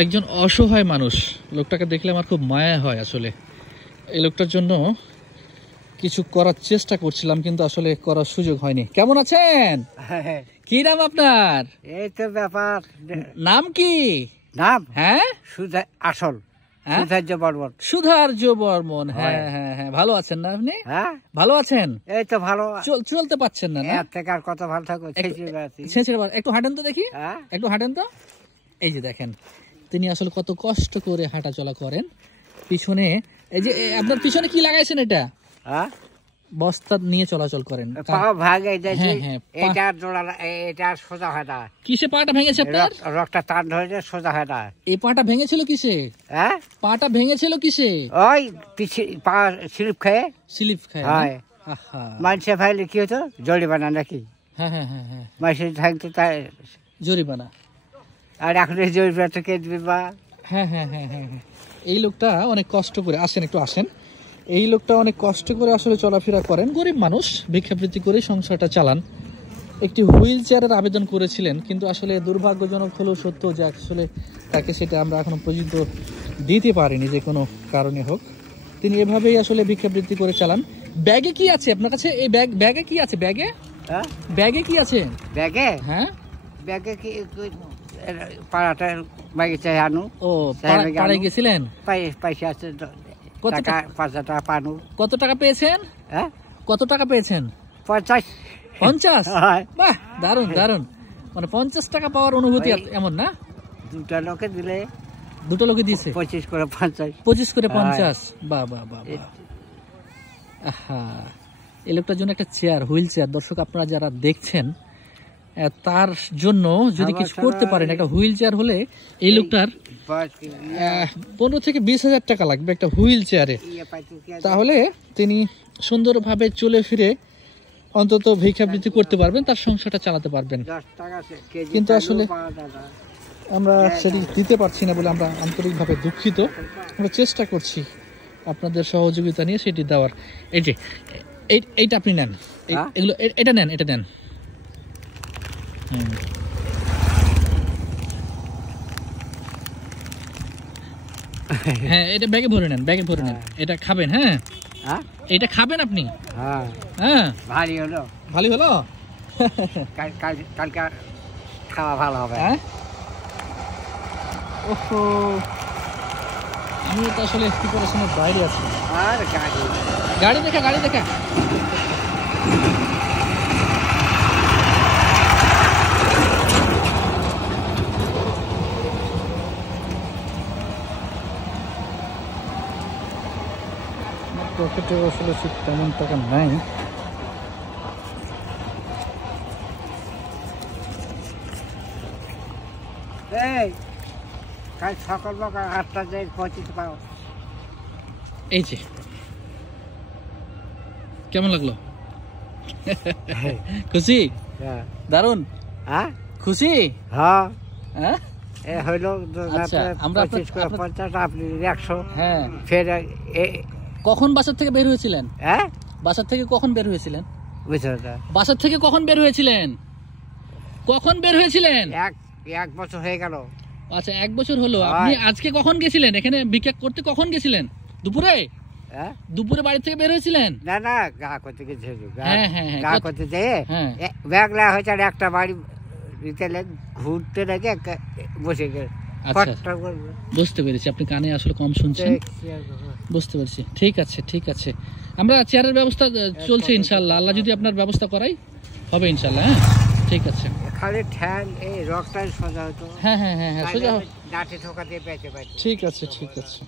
একজন অসহায় মানুষ, লোকটাকে দেখলে আমার খুব মায়া হয়। আসলে এই লোকটার জন্য কিছু করার চেষ্টা করছিলাম, কিন্তু আসলে করার সুযোগ হয়নি। কেমন আছেন? কি নাম আপনার? এই তো ব্যাপার। নাম কি? নাম? হ্যাঁ, আসল সুধার্য বর্মন। সুধার্য বর্মন। হ্যাঁ হ্যাঁ হ্যাঁ, ভালো আছেন না আপনি? হ্যাঁ, ভালো আছেন। এই তো ভালো। চলতে পারছেন না? এর থেকে আর কত ভালো থাকো। একটু হাঁটেন তো দেখি, একটু হাঁটেন তো। এই যে দেখেন, তিনি আসলে কত কষ্ট করে হাঁটা চলা করেন। পিছনে এই যে আপনার পিছনে কি লাগাইছেন? এটা বস্তা নিয়ে চলাচল করেন। কিসে পাটা ভেঙেছে আপনার? রক্তটা টান ধরে সোজা হয় না। এই পাটা ভেঙেছিল কিসে? পাটা ভেঙেছিল কিসে? ওই পা স্লিপ খায়। স্লিপ খায়? মানুষে ভাইলে কি হতো? জরিমানা নাকি? হ্যাঁ হ্যাঁ হ্যাঁ হ্যাঁ, মানুষের থাকতো তাই জরিমানা। আর এখন এই জরিমানাটা কে দিবে? বা হ্যাঁ হ্যাঁ হ্যাঁ হ্যাঁ হ্যাঁ, এই লোকটা অনেক কষ্ট করে আসেন, একটু আসেন। এই লোকটা অনেক কষ্ট করে আসলে চলাফেরা করেন, গরিব মানুষ, ভিক্ষাবৃত্তি করে সংসারটা চালান। একটি হুইল চেয়ারের আবেদন করেছিলেন, কিন্তু আসলে দুর্ভাগ্যজনক হলেও সত্য যে আসলে তাকে সেটা আমরা এখনো পর্যন্ত দিতে পারিনি, যে কোনো কারণে হোক। তিনি এভাবেই আসলে ভিক্ষাবৃত্তি করে চালান। ব্যাগে কি আছে আপনার কাছে? এই ব্যাগে কি আছে? ব্যাগে কি আছে? ব্যাগে? হ্যাঁ, ব্যাগে কি পাড়াটা ব্যাগে চাই আনু। ও, পাড়ায় গেছিলেন? পয়সা আছে, 5,000 টাকা পানু। কত টাকা পেয়েছেন? হ্যাঁ, কত টাকা পেয়েছেন? 50। 50? বাহ, দারুন দারুন। মানে 50 টাকা পাওয়ার অনুভূতি এমন না? দুটা লোকে দিলে। দুটো লোকে দিয়েছে 25 করে 50। 25 করে 50। বাহ বাহ বাহ। হ্যাঁ, এই লোকটার জন্য একটা চেয়ার, হুইল চেয়ার, দর্শক আপনারা যারা দেখছেন তার জন্য যদি কিছু করতে পারেন, একটা হুইল চেয়ার হলে এই লোকটার 15 থেকে 20,000 টাকা লাগবে একটা হুইল চেয়ারে। তাহলে তিনি সুন্দরভাবে চলে ফিরে অন্তত ভিক্ষাবৃত্তি করতে পারবেন, তার সংসারটা চালাতে পারবেন। কিন্তু আসলে আমরা সেটি দিতে পারছি না বলে আমরা আন্তরিকভাবে দুঃখিত। আমরা চেষ্টা করছি আপনাদের সহযোগিতা নিয়ে সেটি দেওয়ার। এই যে এইটা আপনি নেন, এগুলো এটা নেন, এটা নেন। হ্যাঁ, এটা ব্যাগে ভরে নেন, ব্যাগে ভরে নেন। এটা খাবেন? হ্যাঁ, এটা খাবেন আপনি? হ্যাঁ, ভালো হলো, ভালো হলো। কালকে খাওয়া ভালো হবে। ওহো, আমি তো আসলে প্রিপারেশনের বাইরে আছি। আর গাড়ি দেখা, গাড়ি দেখা। পকেটে আসলে তেমন টাকা নাই। কাল সকাল 8টা যাই পৌঁছতে পারো। এই যে, কেমন লাগলো? খুশি? দারুন। খুশি? হ্যাঁ, হইলো। আমরা 50 আপনি 100। হ্যাঁ, ফের কখন বাসার থেকে বের হয়েছিলেন? বাসার থেকে কখন বের হয়েছিলেন? বাসার থেকে কখন বের হয়েছিলেন? কখন বের হয়েছিলেন? এক বছর হয়ে গেল। আচ্ছা, 1 বছর হলো। আপনি আজকে কখন গেছিলেন এখানে ভিক্ষা করতে? কখন গেছিলেন? দুপুরে? দুপুরে বাড়ি থেকে বের হয়েছিলেন? না না, গা করতে গেছি। গা করতে যেয়ে ব্যাগ লাগা হয়েছে, আর একটা বাড়ি ঘুরতে লেগে বসে গেছে। বুঝতে পেরেছি, আপনি কানে আসলে কম শুনছেন। বুঝতে পেরেছি। ঠিক আছে, ঠিক আছে, আমরা চেয়ারের ব্যবস্থা চলছে ইনশাল্লাহ। আল্লাহ যদি আপনার ব্যবস্থা করাই হবে ইনশাল্লাহ। হ্যাঁ, ঠিক আছে। খালি ঠ্যাং এই রকটাই সোজা হতো। হ্যাঁ হ্যাঁ হ্যাঁ হ্যাঁ, সোজা। লাঠি ঠোকা দিয়ে পেঁচে। ঠিক আছে, ঠিক আছে।